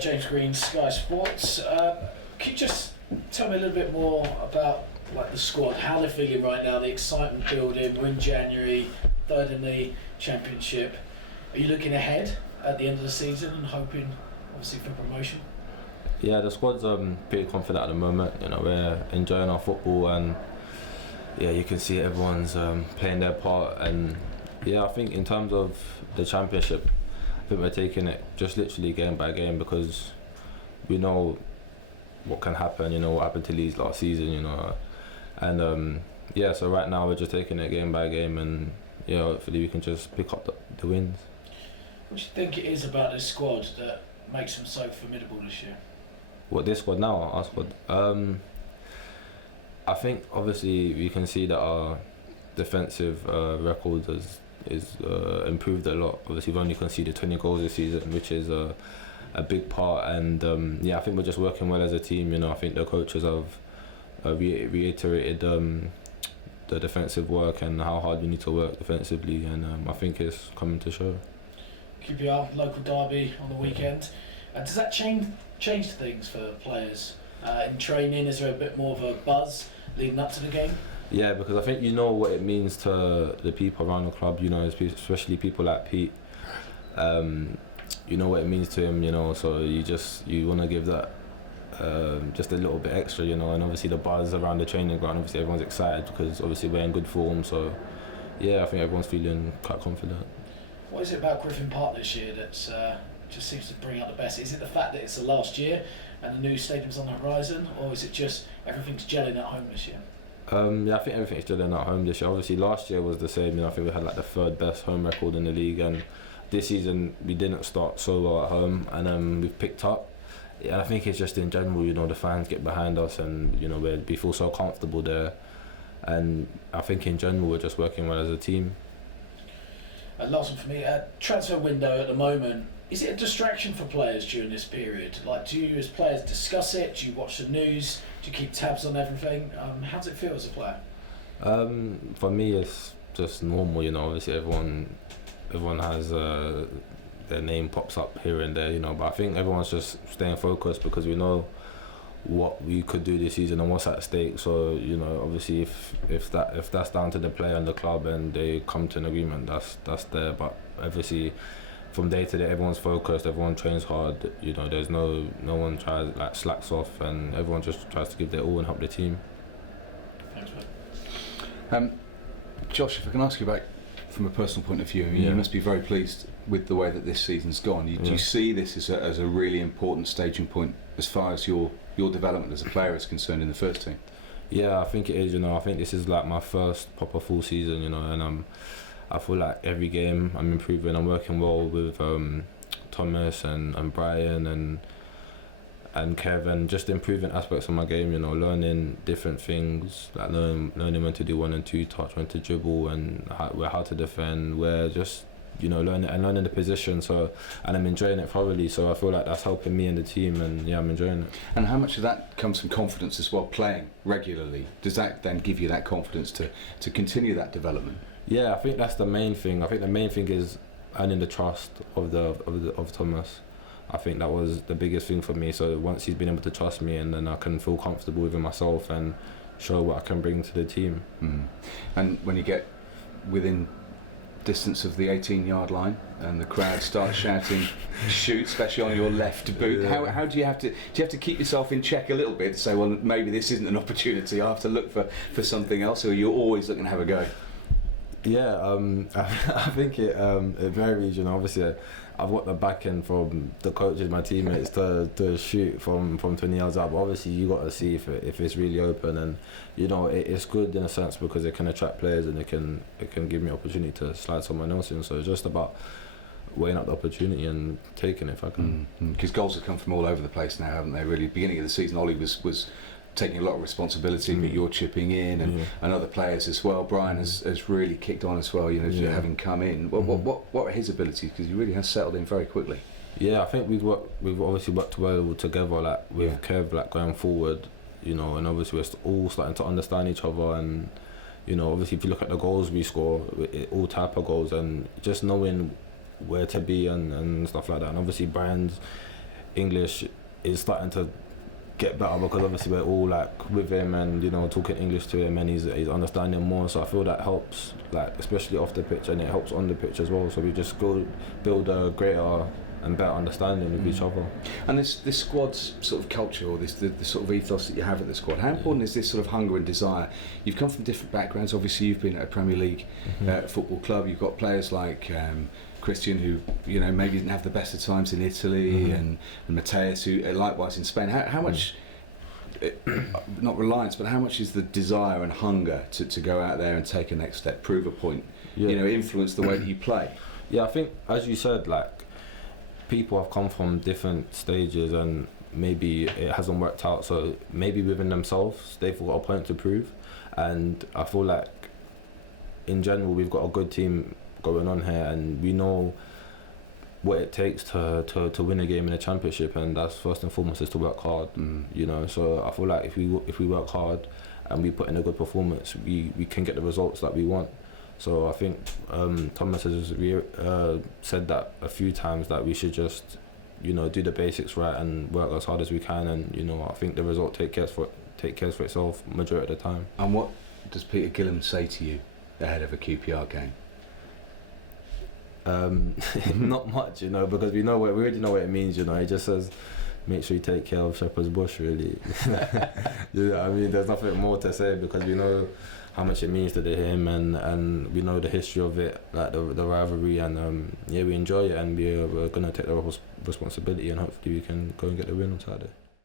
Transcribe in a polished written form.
James Green, Sky Sports. Can you just tell me a little bit more about the squad, how they're feeling right now, the excitement building? We're in January, third in the championship. Are you looking ahead at the end of the season and hoping, obviously, for promotion? Yeah, the squad's pretty confident at the moment. We're enjoying our football, and yeah, you can see everyone's playing their part. And yeah, I think in terms of the championship, I think we're taking it just literally game by game, because we know what can happen. What happened to Leeds last season. And yeah, so right now we're just taking it game by game, and yeah, hopefully we can just pick up the wins. What do you think it is about this squad that makes them so formidable this year? What, this squad now, our squad? I think obviously we can see that our defensive record is improved a lot. Obviously we've only conceded 20 goals this season, which is a big part. And yeah, I think we're just working well as a team. I think the coaches have reiterated the defensive work and how hard we need to work defensively, and I think it's coming to show. QPR local derby on the weekend. Does that change things for players in training? Is there a bit more of a buzz leading up to the game? Yeah, because I think what it means to the people around the club, especially people like Pete. What it means to him, so you want to give that just a little bit extra, and obviously the buzz around the training ground, obviously everyone's excited because obviously we're in good form. So yeah, I think everyone's feeling quite confident. What is it about Griffin Park this year that's just seems to bring out the best? Is it the fact that it's the last year and the new stadium's on the horizon, or is it just everything's gelling at home this year? Yeah, I think everything's gelling at home this year. Obviously last year was the same. I think we had the third best home record in the league, and this season we didn't start so well at home, and we've picked up. Yeah, I think it's just in general, the fans get behind us, and we feel so comfortable there, and I think in general we're just working well as a team. Last one for me, transfer window at the moment, is it a distraction for players during this period? Do you as players discuss it? Do you watch the news? Do you keep tabs on everything? How does it feel as a player? For me it's just normal, obviously everyone has their name pops up here and there, but I think everyone's just staying focused because we know what we could do this season and what's at stake. So obviously if that's down to the player and the club and they come to an agreement, that's there. But obviously from day to day everyone's focused, everyone trains hard, there's no one tries slacks off, and everyone just tries to give their all and help the team. Thanks, mate. Josh, if I can ask you about, from a personal point of view, you must be very pleased with the way that this season's gone. Do you see this as a really important staging point as far as your development as a player is concerned in the first team? Yeah, I think it is. I think this is my first proper full season. And I feel like every game I'm improving. I'm working well with Thomas and Brian and Kevin, just improving aspects of my game. Learning different things, learning when to do 1 and 2 touch, when to dribble, and how to defend. Where just learning the position. And I'm enjoying it thoroughly. So I feel like that's helping me and the team, and yeah, I'm enjoying it. And how much of that comes from confidence as well, playing regularly? Does that then give you that confidence to continue that development? Yeah, I think that's the main thing. I think the main thing is earning the trust of Thomas. I think that was the biggest thing for me. So once he's been able to trust me, and then I can feel comfortable within myself and show what I can bring to the team. And when you get within distance of the 18-yard line and the crowd starts shouting shoot, especially on your left boot, how do you have to keep yourself in check a little bit to say, well, maybe this isn't an opportunity, I have to look for something else, or you're always looking to have a go? Yeah, I think it varies. Obviously I've got the backing from the coaches, my teammates, to shoot from 20 yards out, but obviously you got to see if it's really open, and it's good in a sense because it can attract players and it can give me opportunity to slide someone else in. So it's just about weighing up the opportunity and taking it if I can. Because goals have come from all over the place now, haven't they? Really, beginning of the season, Ollie was taking a lot of responsibility, but you're chipping in, and other players as well. Brian has really kicked on as well, having come in. What are his abilities? Because he really has settled in very quickly. Yeah, I think we've obviously worked well together, with Kev, going forward, and obviously we're all starting to understand each other, and obviously if you look at the goals we score, all type of goals, and just knowing where to be and stuff like that. And obviously Brian's English is starting to get better because obviously we're all like with him and you know talking English to him and he's understanding more. So I feel that helps, like especially off the pitch, and it helps on the pitch as well. So we just go build a greater and better understanding with each other. And this squad's sort of culture, or the sort of ethos that you have at the squad, how important is this sort of hunger and desire? You've come from different backgrounds. Obviously, you've been at a Premier League football club. You've got players like Christian, who you know maybe didn't have the best of times in Italy, and Mateus, who likewise in Spain. How much, not reliance, but how much is the desire and hunger to go out there and take a next step, prove a point, you know, influence the way that you play? Yeah, I think as you said, like, people have come from different stages and maybe it hasn't worked out, so maybe within themselves they've got a point to prove. And I feel like in general we've got a good team going on here and we know what it takes to win a game in a championship, and that's first and foremost is to work hard. You know, so I feel like if we work hard and we put in a good performance, we can get the results that we want. So I think Thomas has said that a few times, that we should just, you know, do the basics right and work as hard as we can, and you know I think the result take cares for itself majority of the time. And what does Peter Gillam say to you ahead of a QPR game? Not much, you know, because we already know what it means. You know, he just says, make sure you take care of Shepherd's Bush. Really, you know, I mean, there's nothing more to say because we know how much it means to him, and we know the history of it, like the rivalry, and yeah, we enjoy it, and we're gonna take the responsibility, and hopefully we can go and get the win on Saturday.